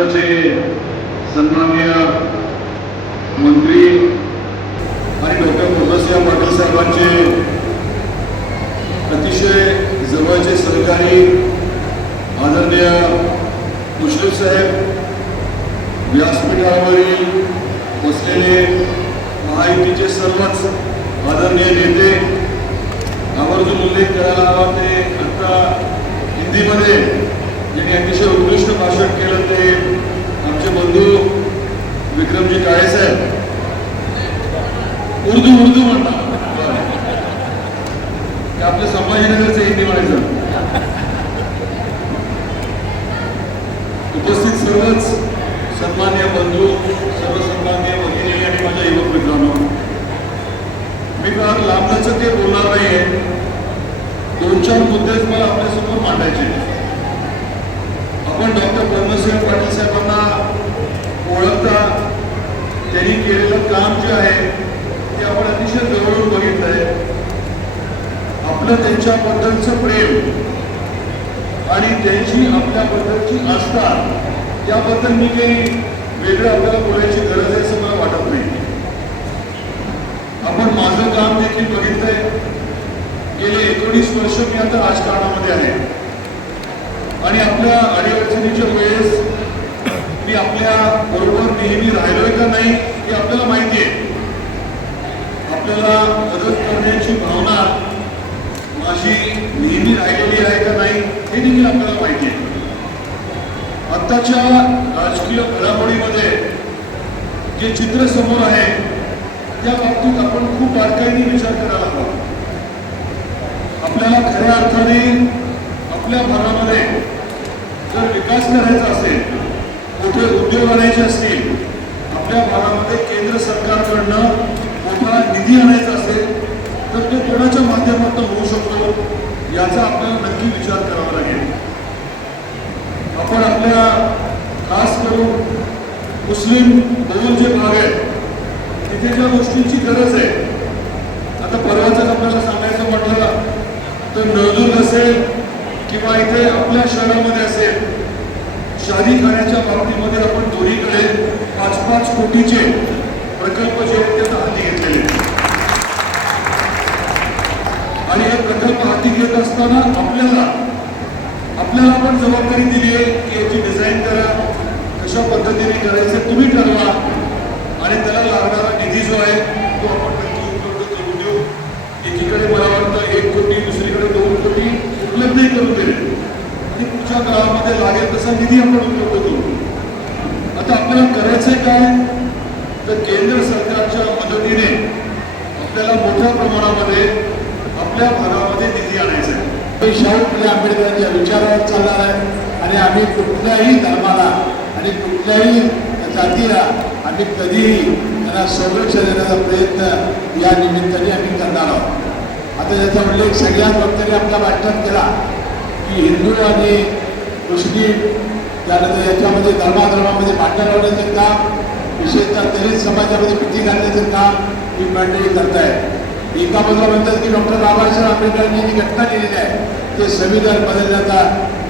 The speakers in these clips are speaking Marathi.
महाराष्ट्राचे सन्माननीय मंत्री आणि डॉक्टर प्रभासिंह पाटील साहेबांचे अतिशय जवळचे सहकारी आदरणीय मुश्रीफ साहेब व्यासपीठावरील बसलेले महायुतीचे सर्वच आदरणीय नेते आवर्जून उल्लेख करायला हवा ते आता हिंदीमध्ये ज्यांनी अतिशय उत्कृष्ट भाषण केलं ते आमचे बंधू विक्रमजी काळे साहेब. उर्दू उर्दू म्हणतात. ते आपलं संभाजीनगरचं हिंदी म्हणायचं. उपस्थित सर्वच सन्मान्य बंधू सर्व सन्मान्य भगिनी आणि माझ्या युवक मित्रांनो मी फार लांबच ते बोलणार नाहीये. दोन चार मुद्देच मला आपल्यासमोर मांडायचे आपण डॉक्टर ब्रह्मसिंह पाटील साहेबांना ओळखता त्यांनी केलेलं काम जे आहे ते आपण अतिशय जवळून बघितलंय. आपलं त्यांच्याबद्दलचं प्रेम आणि त्यांची आपल्याबद्दलची आस्था त्याबद्दल मी काही वेगळं आपल्याला बोलायची गरज आहे असं मला वाटत नाही. आपण माझं काम देखील बघितलंय. गेले एकोणीस वर्ष मी आता राजकारणामध्ये आहे. आणि आपल्या अडीअडचणीच्या वेळेस मी आपल्या बरोबर नेहमी राहिलोय का नाही हे आपल्याला माहिती आहे आपल्याला मदत करण्याची भावना माझी नेहमी राहिलेली आहे का नाही हे देखील आपल्याला माहिती आहे आत्ताच्या राजकीय घडामोडीमध्ये जे चित्र समोर आहे त्या बाबतीत आपण खूप बारकाईने विचार करायला हवा. आपल्याला खऱ्या अर्थाने आपल्या भागामध्ये जर विकास करायचा असेल मोठे उद्योग आणायचे असतील आपल्या भागामध्ये केंद्र सरकारकडनं मोठा निधी आणायचा असेल तर तो कोणाच्या माध्यमातून होऊ शकतो याचा आपल्याला नक्की विचार करावा लागेल. आपण आपल्या खास करून मुस्लिम बहुल जे भाग आहेत तिथे ज्या गोष्टींची गरज आहे आता परवाच आपल्याला सांगायचं म्हटलं तर नळदुर्ग असेल किंवा इथे आपल्या शहरामध्ये असेल शहरी खाण्याच्या बाबतीमध्ये आपण दोन्हीकडे पाच पाच कोटीचे प्रकल्प जे आहेत ते हाती घेतलेले आणि हे प्रकल्प हाती घेत असताना आपल्याला आपल्याला आपण जबाबदारी दिली आहे की याची डिझाईन करा कशा पद्धतीने करायचं तुम्ही ठरवा आणि त्याला लागणारा निधी जो आहे तो आपण नक्की उपलब्ध करून देऊ एकीकडे मला वाटतं एक कोटी दुसरीकडे दोन कोटी उपलब्धही करून दिले आणि पुढच्या काळामध्ये लागेल निधी आपण उपलब्ध करू. आता आपल्याला करायचंय काय? तर केंद्र सरकारच्या मदतीने आपल्याला मोठ्या प्रमाणामध्ये आपल्या भागामध्ये निधी आणायचा आहे. शाहू फुले आंबेडकरांच्या विचारावर चालणार आहे आणि आम्ही कुठल्याही धर्माला आणि कुठल्याही जातीला आम्ही कधीही त्यांना संरक्षण देण्याचा प्रयत्न या निमित्ताने आम्ही करणार आहोत. आता याचा उल्लेख सगळ्याच वक्त्यांनी आपल्या भाषणात केला की हिंदू आणि मुस्लिम त्यानंतर याच्यामध्ये धर्माधर्मामध्ये भांडण लावण्याचं काम, विशेषतः दलित समाजामध्ये भीती घालण्याचं काम ही मंडळी करतायत एका बाजूला म्हणतात की डॉक्टर बाबासाहेब आंबेडकरांनी जी घटना लिहिलेली आहे, ते संविधान बदलण्याचा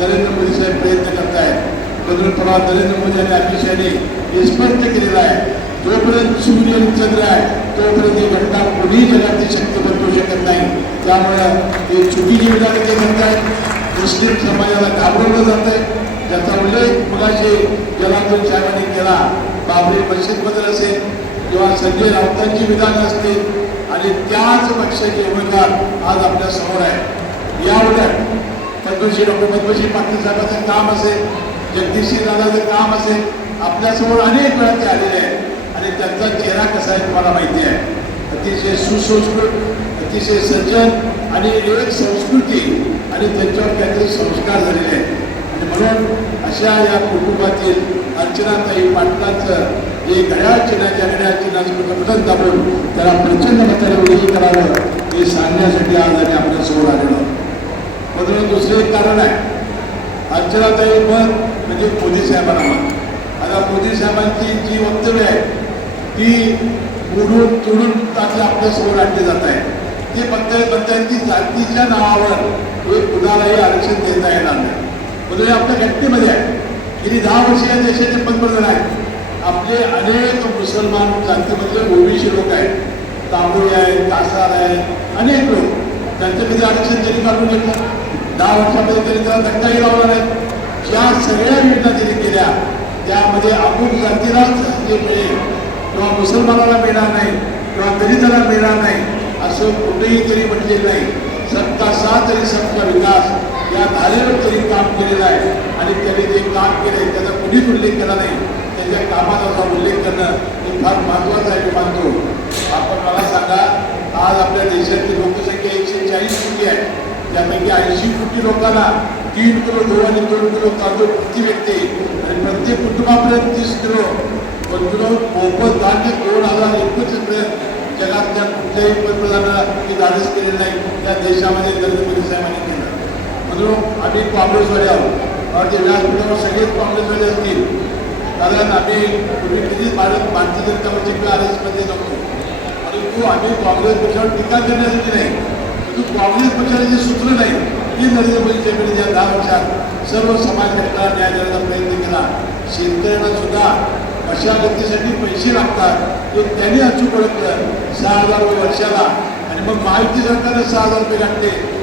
नरेंद्र मोदी साहेब प्रयत्न करतायत. पंतप्रधान नरेंद्र मोदी आणि अमित शहाने हे स्पष्ट केलेलं आहे, जोपर्यंत सूर्य चंद्र आहे, तोपर्यंत ही घटना कोणीही जगातली शक्ती बदलू शकत नाही. त्यामुळे हे चुकीची विधानं ते करतायत मुस्लिम समाजाला घाबरवलं जात आहे ज्याचा उल्लेख मगाशी जनार्दन साहेबांनी केला. बाबरी मस्जिदबद्दल असेल किंवा संजय राऊतांची विधानं असतील आणि त्याच पक्षाचे उमेदवार आज आपल्यासमोर आहे याउलट पद्मश्री डॉक्टर पद्मश्री पाटील साहेबांचं काम असेल जगदीशजी दादाचं काम असेल आपल्यासमोर अनेक वेळा ते आलेले आहेत. आणि त्यांचा चेहरा कसा आहे तुम्हाला माहिती आहे. अतिशय सुसंस्कृत अतिशय सज्जन आणि एक संस्कृती आणि त्यांच्यावर काहीतरी संस्कार झालेले आहेत. आणि म्हणून अशा या कुटुंबातील अर्चनाताई पाटलांचं जे घड्याळ चिन्हाच्या घड्याळ चिन्हाचं बटन दाबून त्याला प्रचंड मताने विजयी करावं हे सांगण्यासाठी आज आम्ही आपल्यासमोर आलेलो आहोत. म्हणून दुसरं एक कारण आहे अर्चनाताई मत म्हणजे मोदी साहेबांना मत आता मोदी साहेबांची जी वक्तव्य आहे ती उडून तुडून टाकली आपल्यासमोर आणली जात आहे. ते फक्त म्हणतात जातीच्या नावावर हे कुणालाही आरक्षण देता येणार नाही. म्हणजे हे आपल्या घटनेमध्ये आहे. गेली दहा वर्ष या देशाचे पंतप्रधान आहेत. आपले अनेक मुसलमान जातीमधले ओबीसी लोक आहेत. तांबोळी आहेत कासार आहेत अनेक लोक. त्यांचं आरक्षण त्यांनी काढून घेतलं दहा वर्षामध्ये तरी त्याला धक्काही लावला नाही ज्या सगळ्या योजना त्यांनी केल्या त्यामध्ये अमुक जातीलाच जे मिळेल किंवा मुसलमानाला मिळणार नाही किंवा दलिताला मिळणार नाही असं कुठेही तरी म्हटले नाही. सबका साथ आणि सबका विकास या धारेवर तरी काम केलेलं आहे. आणि त्यांनी जे काम केले त्याचा कुणीच उल्लेख केला नाही. त्याच्या कामाचा उल्लेख करणं हे फार महत्त्वाचं आहे मी मानतो. आपण मला सांगा आज आपल्या देशाची लोकसंख्या एकशे चाळीस कोटी आहे. त्यापैकी ऐंशी कोटी लोकांना तीन किलो गहू आणि दोन किलो तांदूळ प्रति व्यक्ती. आणि प्रत्येक कुटुंबापर्यंत तीस किलो. पण किलो मोफत धान्य दोन हजार जगातल्या कुठल्याही पंतप्रधानाला मी धाडस केलेलं नाही. त्या देशामध्ये नरेंद्र मोदी साहेबांनी केलं. म्हणून आम्ही काँग्रेसवाले आहोत. आणि व्यासपीठावर सगळेच काँग्रेसवाले असतील कारण आम्ही पूर्वी किती भारत भारतीय जनता पक्षाकडे आर एसमध्ये नव्हतो परंतु आम्ही काँग्रेस पक्षावर टीका करण्यासाठी नाही. परंतु काँग्रेस पक्षाने जे सुचलं नाही ती नरेंद्र मोदी साहेबांनी ज्या दहा वर्षात सर्व समाज घटना न्याय देण्याचा प्रयत्न केला. शेतकऱ्यांना सुद्धा मशागतीसाठी पैसे लागतात ते त्यांनी अचूक ओळखलं. सहा हजार रुपये वर्षाला. आणि मग महायुती सरकारने सहा हजार रुपये लागते.